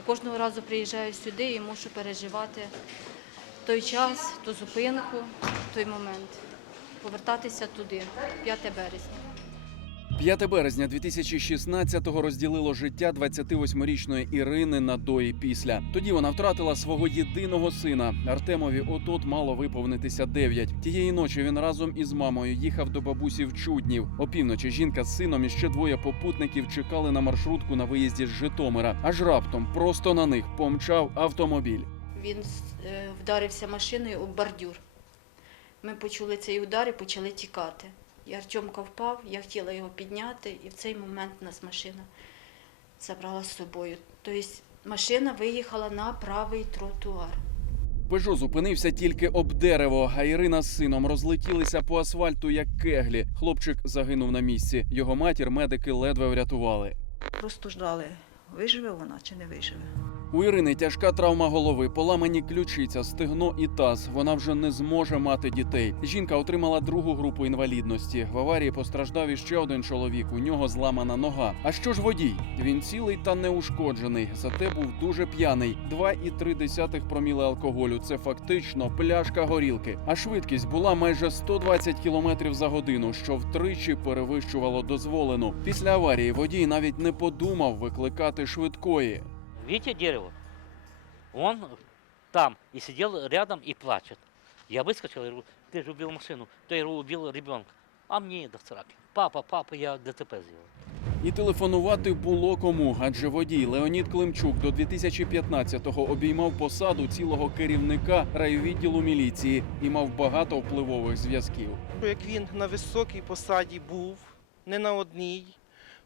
Я кожного разу приїжджаю сюди і мушу переживати той час, ту зупинку, той момент. Повертатися туди, 5 березня. 5 березня 2016-го розділило життя 28-річної Ірини на до і після. Тоді вона втратила свого єдиного сина. Артемові отот мало виповнитися 9. Тієї ночі він разом із мамою їхав до бабусі в Чуднів. Опівночі жінка з сином і ще двоє попутників чекали на маршрутку на виїзді з Житомира. Аж раптом просто на них помчав автомобіль. Він е, вдарився машиною об бордюр. Ми почули цей удар і почали тікати. І Артемка впав, я хотіла його підняти, і в цей момент нас машина забрала з собою. Тобто машина виїхала на правий тротуар. Пежо зупинився тільки об дерево, а Ірина з сином розлетілися по асфальту як кеглі. Хлопчик загинув на місці. Його матір медики ледве врятували. Просто ждали, виживе вона чи не виживе. У Ірини тяжка травма голови, поламані ключиця, стегно і таз. Вона вже не зможе мати дітей. Жінка отримала другу групу інвалідності. В аварії постраждав іще один чоловік. У нього зламана нога. А що ж водій? Він цілий та неушкоджений. Зате був дуже п'яний. 2,3 проміли алкоголю. Це фактично пляшка горілки. А швидкість була майже 120 км за годину, що втричі перевищувало дозволену. Після аварії водій навіть не подумав викликати швидкої. Видите дерево? Он там и сидел рядом и плачет. Я выскочил и говорю, ты же убил машину, ты говорю, убил ребенка. А мне до сраки. Папа, папа, я ДТП сделал. І телефонувати було кому, адже водій Леонід Климчук до 2015-го обіймав посаду цілого керівника райвідділу міліції і мав багато впливових зв'язків. Як він на високій посаді був, не на одній,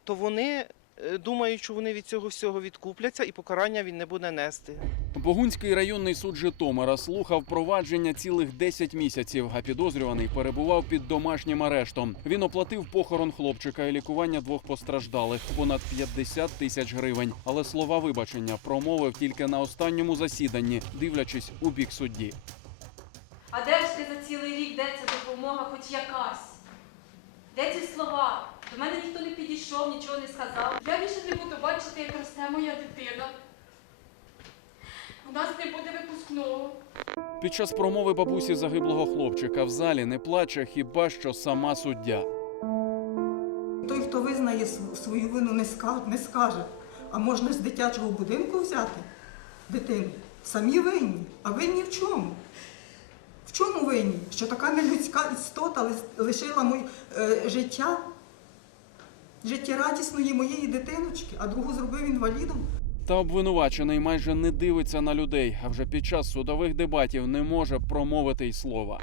то вони е, думають, що вони від цього всього відкупляться і покарання він не буде нести. Богунський районний суд Житомира слухав провадження цілих 10 місяців, а підозрюваний перебував під домашнім арештом. Він оплатив похорон хлопчика і лікування двох постраждалих понад 50 тисяч гривень. Але слова вибачення промовив тільки на останньому засіданні, дивлячись у бік судді. А де ж ти за цілий рік, де ця допомога, хоч якась? Де ці слова? До мене ніхто не підійшов, нічого не сказав. Я більше не буду бачити, як росте моя дитина. У нас не буде випускного. Під час промови бабусі загиблого хлопчика в залі не плаче хіба що сама суддя. Той, хто визнає св- свою вину, не скаже, не скаже. А можна з дитячого будинку взяти дитину. Самі винні. А винні в чому? В чому винні? Що така нелюдська істота лис- лишила моє е, життя, життєрадісної моєї дитиночки, а другу зробив інвалідом. Та обвинувачений майже не дивиться на людей, а вже під час судових дебатів не може промовити й слова.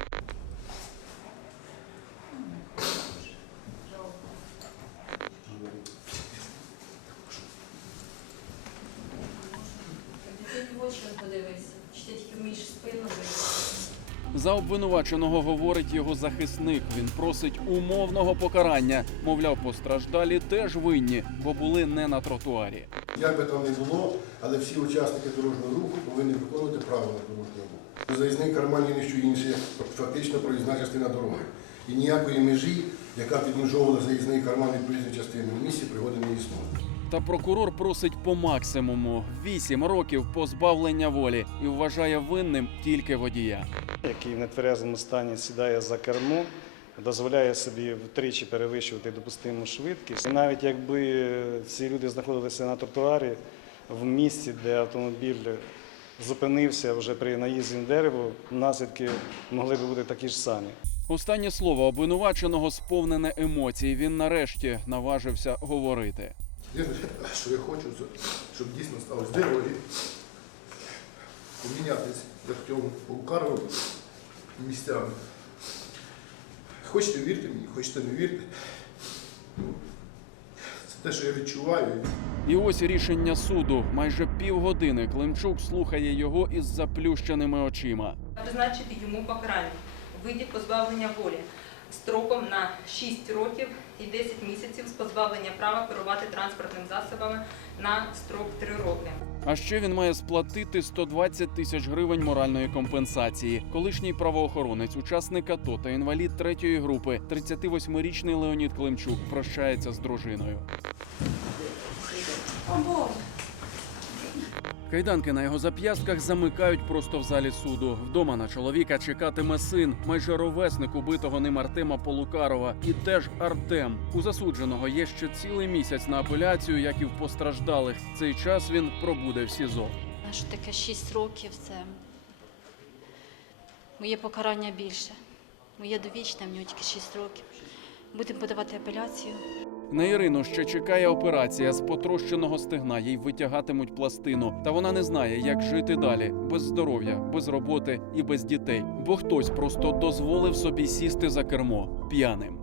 Ти в очі не подивися, чи ти тільки вмієш спину вийти. За обвинуваченого говорить його захисник. Він просить умовного покарання. Мовляв, постраждалі теж винні, бо були не на тротуарі. Як би там не було, але всі учасники дорожнього руху повинні виконувати правила дорожнього руху. Заїзний карман є що інше, фактично проїзна частина дороги. І ніякої межі, яка підмежовувала заїзний карман від проїзної частини в місті, пригоди не існує. Та прокурор просить по максимуму вісім років позбавлення волі і вважає винним тільки водія. який в нетверезому стані сідає за кермо, дозволяє собі втричі перевищувати допустиму швидкість. І навіть якби ці люди знаходилися на тротуарі в місці, де автомобіль зупинився вже при наїзді на дерево, наслідки могли б бути такі ж самі. Останнє слово обвинуваченого сповнене емоцій. Він нарешті наважився говорити. Єдине, що я хочу, щоб дійсно сталося дерево і помінятися, як цьому Полкарову, місцями. Хочете вірте мені, хочете не вірте. Ну, Це те, що я відчуваю. І ось рішення суду. Майже півгодини Климчук слухає його із заплющеними очима. Призначити йому покарання виді позбавлення волі строком на 6 років і 10 місяців з позбавлення права керувати транспортним засобами на строк 3 роки. А ще він має сплатити 120 тисяч гривень моральної компенсації. Колишній правоохоронець, учасник АТО та інвалід третьої групи, 38-річний Леонід Климчук, прощається з дружиною. Кайданки на його зап'ястках замикають просто в залі суду. Вдома на чоловіка чекатиме син, майже ровесник убитого ним Артема Полукарова. І теж Артем. У засудженого є ще цілий місяць на апеляцію, як і в постраждалих. Цей час він пробуде в СІЗО. Що таке 6 років це моє покарання більше. Моє довічне, в нього тільки 6 років. Будемо подавати апеляцію. На Ірину ще чекає операція з потрощеного стегна. Їй витягатимуть пластину. Та вона не знає, як жити далі без здоров'я, без роботи і без дітей. Бо хтось просто дозволив собі сісти за кермо п'яним.